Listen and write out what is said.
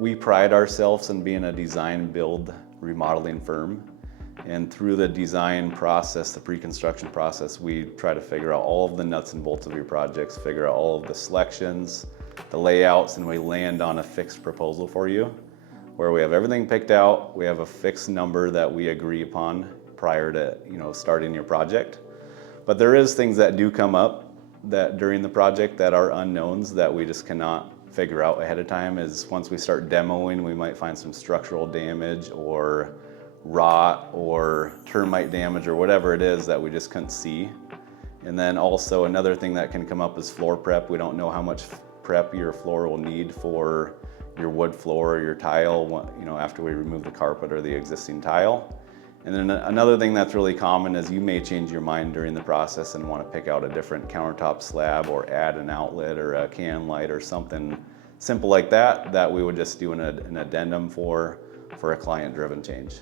We pride ourselves in being a design build remodeling firm. And through the design process, the pre-construction process, we try to figure out all of the nuts and bolts of your projects, figure out all of the selections, the layouts, and we land on a fixed proposal for you, where we have everything picked out, we have a fixed number that we agree upon prior to starting your project. But there is things that do come up that during the project that are unknowns that we just cannot figure out ahead of time. Is once we start demoing, we might find some structural damage or rot or termite damage or whatever it is that we just couldn't see. And then also another thing that can come up is floor prep. We don't know how much prep your floor will need for your wood floor or your tile, after we remove the carpet or the existing tile. And then another thing that's really common is you may change your mind during the process and want to pick out a different countertop slab or add an outlet or a can light or something simple like that we would just do an addendum for a client-driven change.